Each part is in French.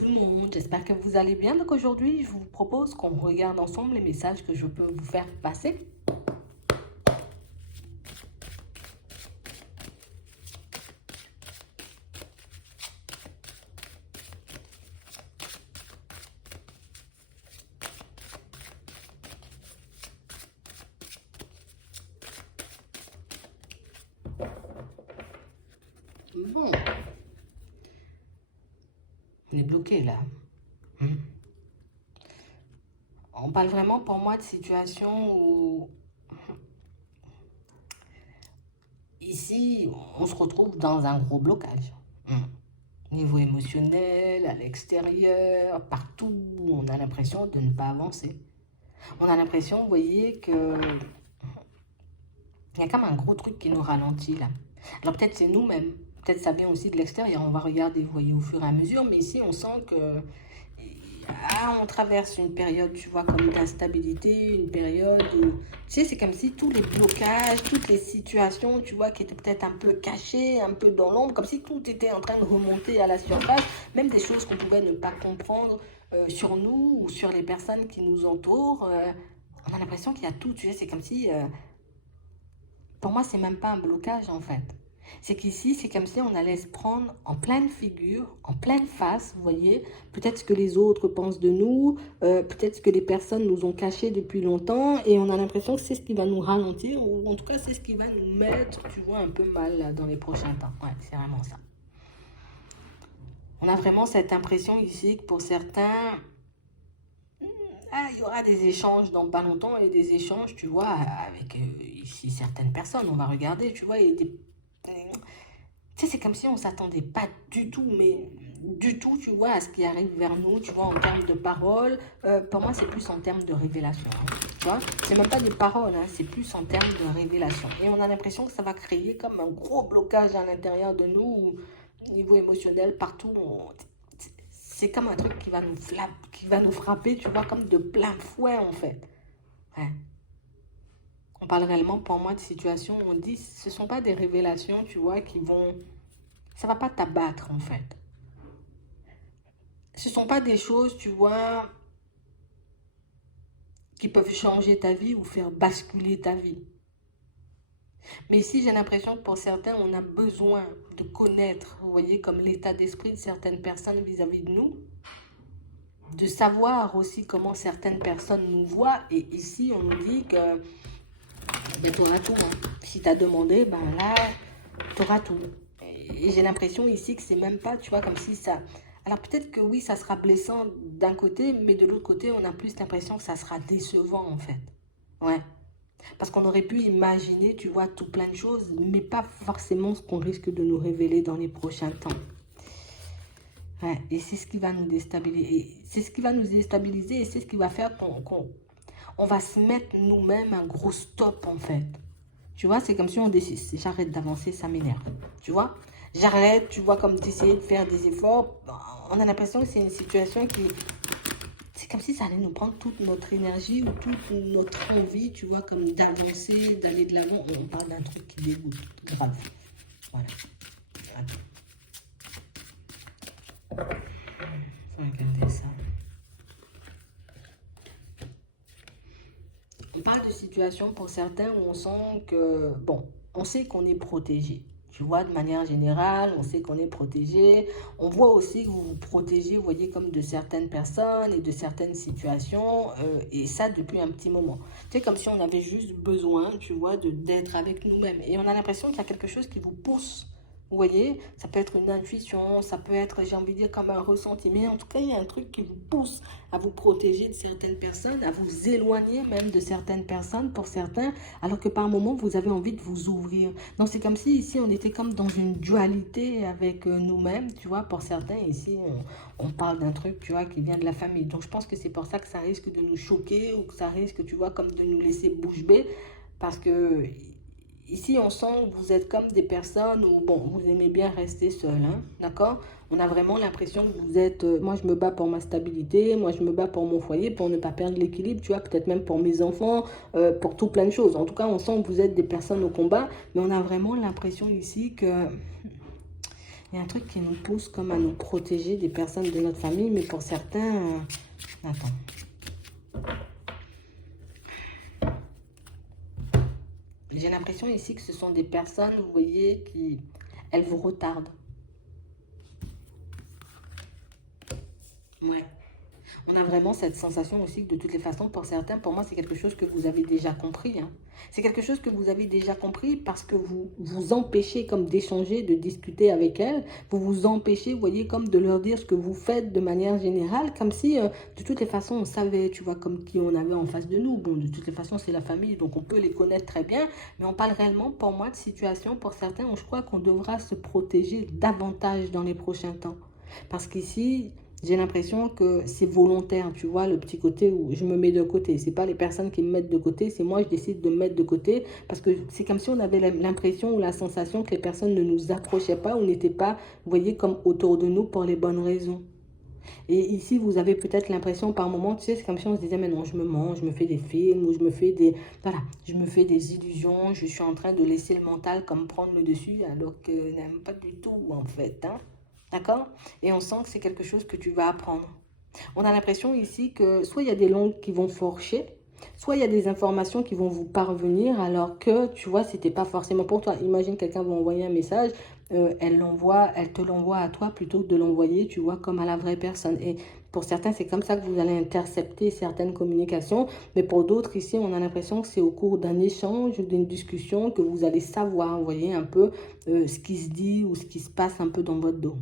tout le monde, j'espère que vous allez bien. Donc aujourd'hui, je vous propose qu'on regarde ensemble les messages que je peux vous faire passer. Bon, on est bloqué là. Hmm. On parle vraiment pour moi de situation où ici, on se retrouve dans un gros blocage. Niveau émotionnel, à l'extérieur, partout, on a l'impression de ne pas avancer. On a l'impression, vous voyez, que il y a comme un gros truc qui nous ralentit là. Alors peut-être c'est nous-mêmes, peut-être ça vient aussi de l'extérieur, on va regarder, vous voyez, au fur et à mesure, mais ici on sent que on traverse une période, tu vois, comme d'instabilité, une période où, tu sais, c'est comme si tous les blocages, toutes les situations, tu vois, qui étaient peut-être un peu cachées, un peu dans l'ombre, comme si tout était en train de remonter à la surface, même des choses qu'on pouvait ne pas comprendre sur nous ou sur les personnes qui nous entourent. On a l'impression qu'il y a tout, tu sais, c'est comme si pour moi, c'est même pas un blocage en fait. C'est qu'ici, c'est comme si on allait se prendre en pleine figure, en pleine face, vous voyez. Peut-être ce que les autres pensent de nous, peut-être ce que les personnes nous ont caché depuis longtemps, et on a l'impression que c'est ce qui va nous ralentir, ou en tout cas, c'est ce qui va nous mettre, tu vois, un peu mal là, dans les prochains temps. Ouais, c'est vraiment ça. On a vraiment cette impression ici que pour certains, il y aura des échanges dans pas longtemps et des échanges, tu vois, avec ici certaines personnes. On va regarder, tu vois, et tu sais, c'est comme si on s'attendait pas du tout, mais du tout, tu vois, à ce qui arrive vers nous, tu vois, en termes de paroles. Pour moi, c'est plus en termes de révélation. Tu vois, c'est même pas des paroles, hein, c'est plus en termes de révélation. Et on a l'impression que ça va créer comme un gros blocage à l'intérieur de nous, au niveau émotionnel, partout. C'est comme un truc qui va nous frapper, tu vois, comme de plein fouet, en fait. Ouais. On parle réellement, pour moi, de situations où on dit, ce ne sont pas des révélations, tu vois, qui vont... Ça va pas t'abattre, en fait. Ce ne sont pas des choses, tu vois, qui peuvent changer ta vie ou faire basculer ta vie. Mais ici, j'ai l'impression que pour certains, on a besoin de connaître, vous voyez, comme l'état d'esprit de certaines personnes vis-à-vis de nous, de savoir aussi comment certaines personnes nous voient. Et ici, on nous dit que ben, tu auras tout. Hein. Si tu as demandé, ben là, tu auras tout. Et j'ai l'impression ici que c'est même pas, tu vois, comme si ça... Alors peut-être que oui, ça sera blessant d'un côté, mais de l'autre côté, on a plus l'impression que ça sera décevant en fait. Ouais. Parce qu'on aurait pu imaginer, tu vois, tout plein de choses, mais pas forcément ce qu'on risque de nous révéler dans les prochains temps. Ouais. Et c'est ce qui va nous déstabiliser. C'est ce qui va nous déstabiliser et c'est ce qui va faire qu'on va se mettre nous-mêmes un gros stop en fait. Tu vois, c'est comme si on décide, j'arrête d'avancer, ça m'énerve. Tu vois, j'arrête, tu vois, comme d'essayer de faire des efforts. On a l'impression que c'est une situation qui... C'est comme si ça allait nous prendre toute notre énergie ou toute notre envie, tu vois, comme d'avancer, d'aller de l'avant. On parle d'un truc qui dégoûte, grave. Voilà. Faut regarder ça. On parle de situation pour certains où on sent que, bon, on sait qu'on est protégé. Tu vois, de manière générale, on sait qu'on est protégé. On voit aussi que vous vous protégez, vous voyez, comme de certaines personnes et de certaines situations, et ça depuis un petit moment. C'est comme si on avait juste besoin, tu vois, d'être avec nous-mêmes. Et on a l'impression qu'il y a quelque chose qui vous pousse. Vous voyez, ça peut être une intuition, ça peut être, j'ai envie de dire, comme un ressenti. Mais en tout cas, il y a un truc qui vous pousse à vous protéger de certaines personnes, à vous éloigner même de certaines personnes pour certains, alors que par moments, vous avez envie de vous ouvrir. Donc, c'est comme si ici, on était comme dans une dualité avec nous-mêmes, tu vois, pour certains, ici, on parle d'un truc, tu vois, qui vient de la famille. Donc, je pense que c'est pour ça que ça risque de nous choquer ou que ça risque, tu vois, comme de nous laisser bouche bée, parce que ici, on sent que vous êtes comme des personnes où, bon, vous aimez bien rester seul, hein, d'accord? On a vraiment l'impression que vous êtes... moi, je me bats pour ma stabilité, moi, je me bats pour mon foyer, pour ne pas perdre l'équilibre, tu vois, peut-être même pour mes enfants, pour tout plein de choses. En tout cas, on sent que vous êtes des personnes au combat, mais on a vraiment l'impression ici que Il y a un truc qui nous pousse comme à nous protéger des personnes de notre famille, mais pour certains... Attends. J'ai l'impression ici que ce sont des personnes, vous voyez, qui... Elles vous retardent. Ouais. On a vraiment cette sensation aussi que de toutes les façons, pour certains, pour moi, c'est quelque chose que vous avez déjà compris. Hein. C'est quelque chose que vous avez déjà compris parce que vous vous empêchez comme d'échanger, de discuter avec elles. Vous vous empêchez, vous voyez, comme de leur dire ce que vous faites de manière générale, comme si de toutes les façons, on savait, tu vois, comme qui on avait en face de nous. Bon, de toutes les façons, c'est la famille, donc on peut les connaître très bien. Mais on parle réellement, pour moi, de situations, pour certains, où je crois qu'on devra se protéger davantage dans les prochains temps. Parce qu'ici, j'ai l'impression que c'est volontaire, tu vois, le petit côté où je me mets de côté. C'est pas les personnes qui me mettent de côté, c'est moi, je décide de me mettre de côté parce que c'est comme si on avait l'impression ou la sensation que les personnes ne nous approchaient pas ou n'étaient pas, vous voyez, comme autour de nous pour les bonnes raisons. Et ici, vous avez peut-être l'impression par moment, tu sais, c'est comme si on se disait, mais non, je me mens, je me fais des films ou je me fais des, voilà, je me fais des illusions, je suis en train de laisser le mental comme prendre le dessus alors que n'aime pas du tout en fait, hein. D'accord? Et on sent que c'est quelque chose que tu vas apprendre. On a l'impression ici que soit il y a des langues qui vont forcher, soit il y a des informations qui vont vous parvenir alors que, tu vois, c'était pas forcément pour toi. Imagine quelqu'un va envoyer un message, elle te l'envoie à toi plutôt que de l'envoyer, tu vois, comme à la vraie personne. Et pour certains, c'est comme ça que vous allez intercepter certaines communications, mais pour d'autres, ici, on a l'impression que c'est au cours d'un échange ou d'une discussion que vous allez savoir, vous voyez, un peu ce qui se dit ou ce qui se passe un peu dans votre dos.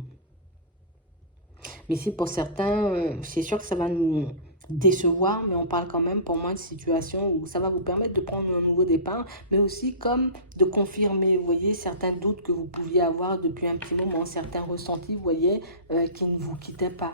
Mais si pour certains, c'est sûr que ça va nous décevoir, mais on parle quand même pour moi de situation où ça va vous permettre de prendre un nouveau départ, mais aussi comme de confirmer, vous voyez, certains doutes que vous pouviez avoir depuis un petit moment, certains ressentis, vous voyez, qui ne vous quittaient pas.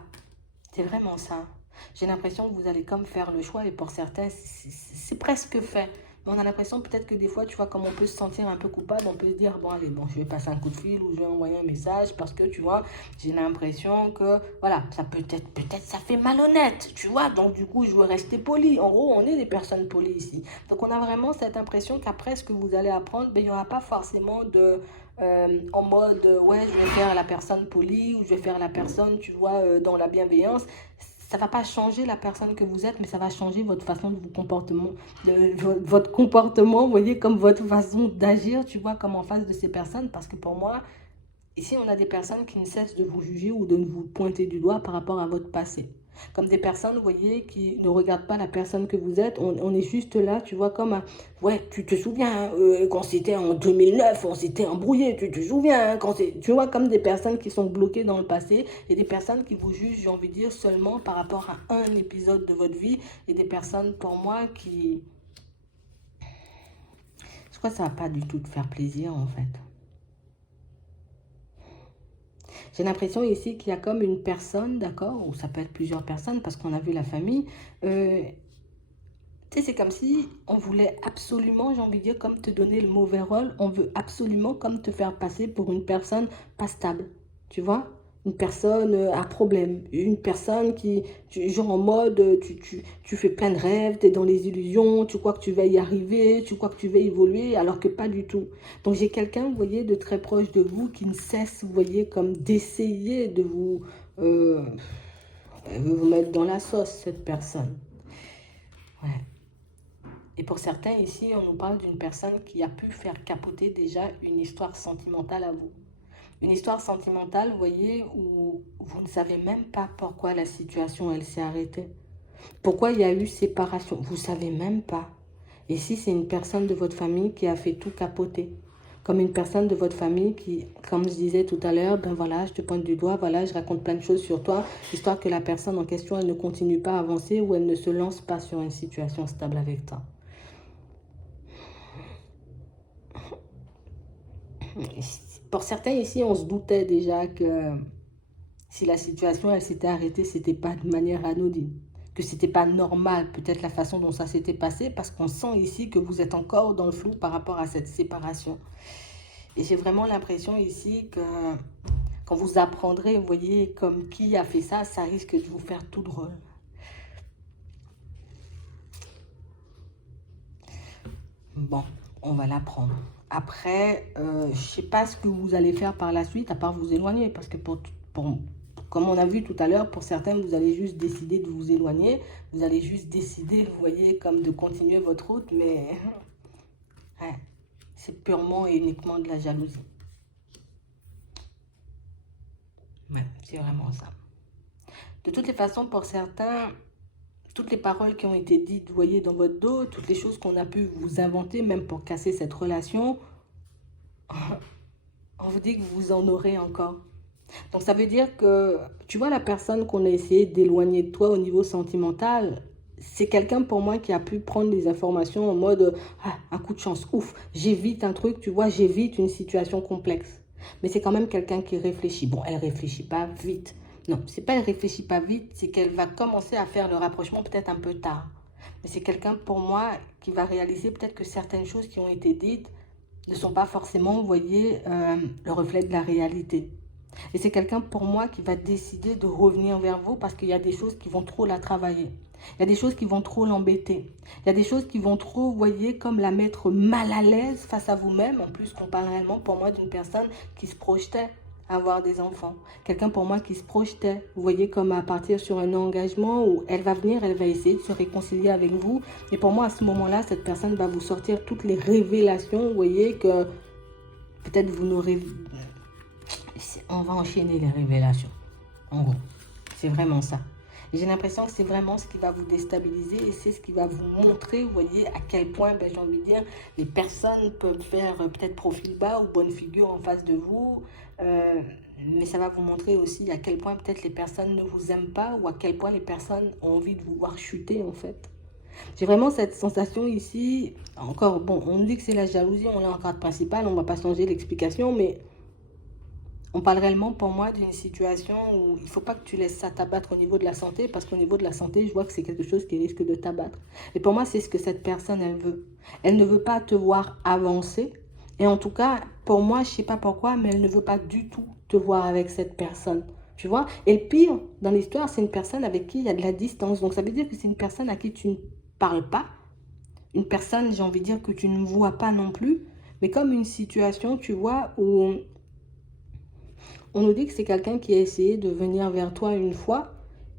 C'est vraiment ça. J'ai l'impression que vous allez comme faire le choix et pour certains, c'est presque fait. Mais on a l'impression peut-être que des fois, tu vois, comme on peut se sentir un peu coupable, on peut se dire, bon, allez, bon, je vais passer un coup de fil ou je vais envoyer un message parce que, tu vois, j'ai l'impression que, voilà, ça peut-être ça fait malhonnête, tu vois, donc du coup, je veux rester poli. En gros, on est des personnes polies ici. Donc, on a vraiment cette impression qu'après, ce que vous allez apprendre, ben, il n'y aura pas forcément de... en mode, ouais, je vais faire la personne polie ou je vais faire la personne, tu vois, dans la bienveillance. Ça va pas changer la personne que vous êtes, mais ça va changer votre façon de vous comportement, votre comportement, vous voyez, comme votre façon d'agir, tu vois, comme en face de ces personnes. Parce que pour moi, ici, on a des personnes qui ne cessent de vous juger ou de vous pointer du doigt par rapport à votre passé. Comme des personnes, vous voyez, qui ne regardent pas la personne que vous êtes. On est juste là, tu vois, comme... ouais, tu te souviens, quand c'était en 2009, on s'était embrouillé, tu te souviens, quand c'est... Tu vois, comme des personnes qui sont bloquées dans le passé et des personnes qui vous jugent, j'ai envie de dire, seulement par rapport à un épisode de votre vie. Et des personnes, pour moi, qui... Je crois que ça va pas du tout te faire plaisir, en fait. J'ai l'impression ici qu'il y a comme une personne, d'accord, ou ça peut être plusieurs personnes parce qu'on a vu la famille. Tu sais, c'est comme si on voulait absolument, j'ai envie de dire, comme te donner le mauvais rôle, on veut absolument comme te faire passer pour une personne pas stable, tu vois? Une personne à problème, une personne qui, genre en mode, tu fais plein de rêves, tu es dans les illusions, tu crois que tu vas y arriver, tu crois que tu vas évoluer, alors que pas du tout. Donc j'ai quelqu'un, vous voyez, de très proche de vous qui ne cesse, vous voyez, comme d'essayer de vous, vous mettre dans la sauce, cette personne. Ouais. Et pour certains ici, on nous parle d'une personne qui a pu faire capoter déjà une histoire sentimentale à vous. Une histoire sentimentale, vous voyez, où vous ne savez même pas pourquoi la situation, elle s'est arrêtée. Pourquoi il y a eu séparation, vous ne savez même pas. Et si c'est une personne de votre famille qui a fait tout capoter, comme une personne de votre famille qui, comme je disais tout à l'heure, ben voilà, je te pointe du doigt, voilà, je raconte plein de choses sur toi, histoire que la personne en question, elle ne continue pas à avancer ou elle ne se lance pas sur une situation stable avec toi. Pour certains ici, on se doutait déjà que si la situation elle s'était arrêtée, c'était pas de manière anodine, que c'était pas normal, peut-être la façon dont ça s'était passé, parce qu'on sent ici que vous êtes encore dans le flou par rapport à cette séparation. Et j'ai vraiment l'impression ici que quand vous apprendrez, vous voyez, comme qui a fait ça, ça risque de vous faire tout drôle. Bon, on va l'apprendre. Après, je ne sais pas ce que vous allez faire par la suite, à part vous éloigner. Parce que comme on a vu tout à l'heure, pour certains, vous allez juste décider de vous éloigner. Vous allez juste décider, vous voyez, comme de continuer votre route. Mais ouais, c'est purement et uniquement de la jalousie. Ouais, c'est vraiment ça. De toutes les façons, pour certains, toutes les paroles qui ont été dites, vous voyez, dans votre dos, toutes les choses qu'on a pu vous inventer, même pour casser cette relation, on vous dit que vous en aurez encore. Donc ça veut dire que, tu vois, la personne qu'on a essayé d'éloigner de toi au niveau sentimental, c'est quelqu'un pour moi qui a pu prendre des informations en mode ah, un coup de chance, ouf, j'évite un truc, tu vois, j'évite une situation complexe. Mais c'est quand même quelqu'un qui réfléchit. Bon, elle réfléchit pas vite. Non, c'est pas elle réfléchit pas vite, c'est qu'elle va commencer à faire le rapprochement peut-être un peu tard. Mais c'est quelqu'un pour moi qui va réaliser peut-être que certaines choses qui ont été dites ne sont pas forcément, vous voyez, le reflet de la réalité. Et c'est quelqu'un pour moi qui va décider de revenir vers vous parce qu'il y a des choses qui vont trop la travailler. Il y a des choses qui vont trop l'embêter. Il y a des choses qui vont trop, vous voyez, comme la mettre mal à l'aise face à vous-même. En plus, qu'on parle réellement pour moi d'une personne qui se projetait à avoir des enfants. Quelqu'un pour moi qui se projetait, vous voyez, comme à partir sur un engagement où elle va venir, elle va essayer de se réconcilier avec vous. Et pour moi, à ce moment-là, cette personne va vous sortir toutes les révélations, vous voyez, que peut-être vous n'aurez... On va enchaîner les révélations. En gros, c'est vraiment ça. Et j'ai l'impression que c'est vraiment ce qui va vous déstabiliser et c'est ce qui va vous montrer, vous voyez, à quel point, j'ai envie de dire, les personnes peuvent faire peut-être profil bas ou bonne figure en face de vous. Mais ça va vous montrer aussi à quel point peut-être les personnes ne vous aiment pas ou à quel point les personnes ont envie de vous voir chuter en fait. J'ai vraiment cette sensation ici, encore, bon, on nous dit que c'est la jalousie, on est en carte principale, on ne va pas changer l'explication, mais... On parle réellement pour moi d'une situation où il ne faut pas que tu laisses ça t'abattre au niveau de la santé parce qu'au niveau de la santé, je vois que c'est quelque chose qui risque de t'abattre. Et pour moi, c'est ce que cette personne, elle veut. Elle ne veut pas te voir avancer. Et en tout cas, pour moi, je ne sais pas pourquoi, mais elle ne veut pas du tout te voir avec cette personne. Tu vois? Et le pire, dans l'histoire, c'est une personne avec qui il y a de la distance. Donc ça veut dire que c'est une personne à qui tu ne parles pas. Une personne, j'ai envie de dire, que tu ne vois pas non plus. Mais comme une situation, tu vois, où... On nous dit que c'est quelqu'un qui a essayé de venir vers toi une fois,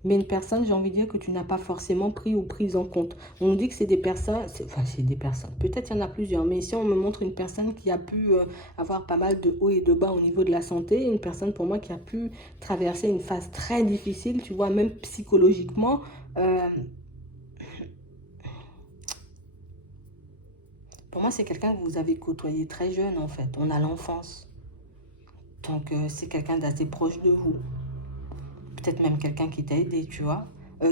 mais une personne, j'ai envie de dire, que tu n'as pas forcément pris ou prise en compte. On nous dit que c'est des personnes, c'est des personnes, peut-être il y en a plusieurs, mais ici on me montre une personne qui a pu avoir pas mal de hauts et de bas au niveau de la santé, une personne pour moi qui a pu traverser une phase très difficile, tu vois, même psychologiquement. Pour moi, c'est quelqu'un que vous avez côtoyé très jeune en fait, on a l'enfance. Donc, c'est quelqu'un d'assez proche de vous. Peut-être même quelqu'un qui t'a aidé, tu vois.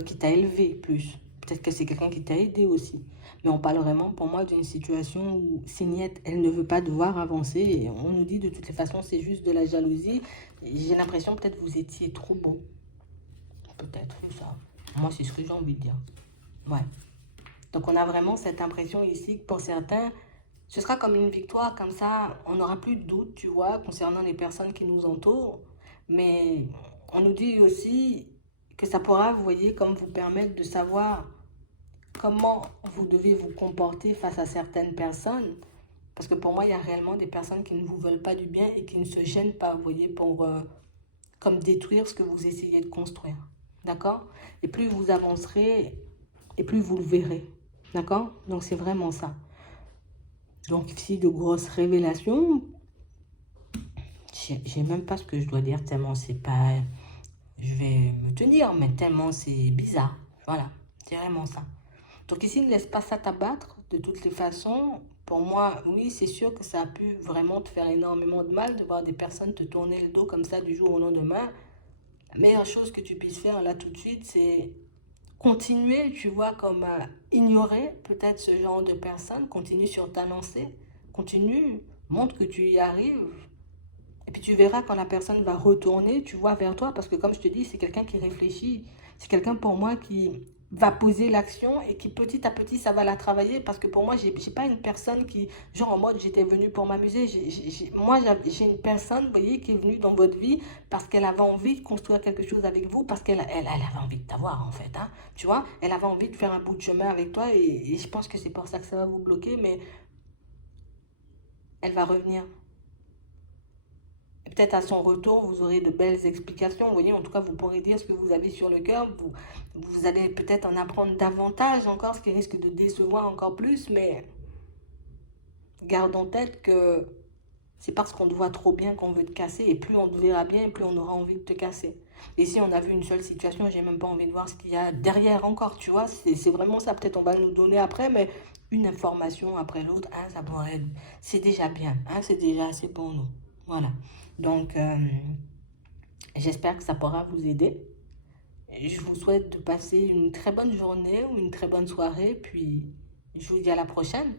Qui t'a élevé plus. Peut-être que c'est quelqu'un qui t'a aidé aussi. Mais on parle vraiment pour moi d'une situation où Signette, elle ne veut pas devoir avancer. Et on nous dit de toutes les façons, c'est juste de la jalousie. J'ai l'impression peut-être vous étiez trop beau. Peut-être, c'est ça. Moi, c'est ce que j'ai envie de dire. Ouais. Donc, on a vraiment cette impression ici que pour certains, ce sera comme une victoire, comme ça, on n'aura plus de doute, tu vois, concernant les personnes qui nous entourent. Mais on nous dit aussi que ça pourra, vous voyez, comme vous permettre de savoir comment vous devez vous comporter face à certaines personnes. Parce que pour moi, il y a réellement des personnes qui ne vous veulent pas du bien et qui ne se gênent pas, vous voyez, pour comme détruire ce que vous essayez de construire. D'accord? Et plus vous avancerez, et plus vous le verrez. D'accord? Donc c'est vraiment ça. Donc ici, de grosses révélations. J'ai même pas ce que je dois dire tellement c'est pas... Je vais me tenir, mais tellement c'est bizarre. Voilà, c'est vraiment ça. Donc ici, ne laisse pas ça t'abattre de toutes les façons. Pour moi, oui, c'est sûr que ça a pu vraiment te faire énormément de mal de voir des personnes te tourner le dos comme ça du jour au lendemain. La meilleure chose que tu puisses faire là tout de suite, c'est continuer, tu vois, comme à ignorer peut-être ce genre de personnes. Continue sur ta lancée. Continue, montre que tu y arrives. Et puis tu verras quand la personne va retourner, tu vois, vers toi, parce que comme je te dis, c'est quelqu'un qui réfléchit. C'est quelqu'un pour moi qui va poser l'action et qui petit à petit, ça va la travailler. Parce que pour moi, j'ai pas une personne qui, genre en mode, j'étais venue pour m'amuser. Moi, j'ai une personne, vous voyez, qui est venue dans votre vie parce qu'elle avait envie de construire quelque chose avec vous, parce qu'elle avait envie de t'avoir, en fait. Hein, tu vois, elle avait envie de faire un bout de chemin avec toi et je pense que c'est pour ça que ça va vous bloquer. Mais elle va revenir. Peut-être à son retour, vous aurez de belles explications. Vous voyez, en tout cas, vous pourrez dire ce que vous avez sur le cœur. Vous allez peut-être en apprendre davantage encore, ce qui risque de décevoir encore plus. Mais garde en tête que c'est parce qu'on te voit trop bien qu'on veut te casser. Et plus on te verra bien, plus on aura envie de te casser. Et si on a vu une seule situation, j'ai même pas envie de voir ce qu'il y a derrière encore, tu vois. C'est vraiment ça. Peut-être on va nous donner après, mais une information après l'autre, hein, ça pourrait être... C'est déjà bien, hein, c'est déjà assez pour nous. Voilà. Donc, j'espère que ça pourra vous aider. Je vous souhaite de passer une très bonne journée ou une très bonne soirée. Puis, je vous dis à la prochaine.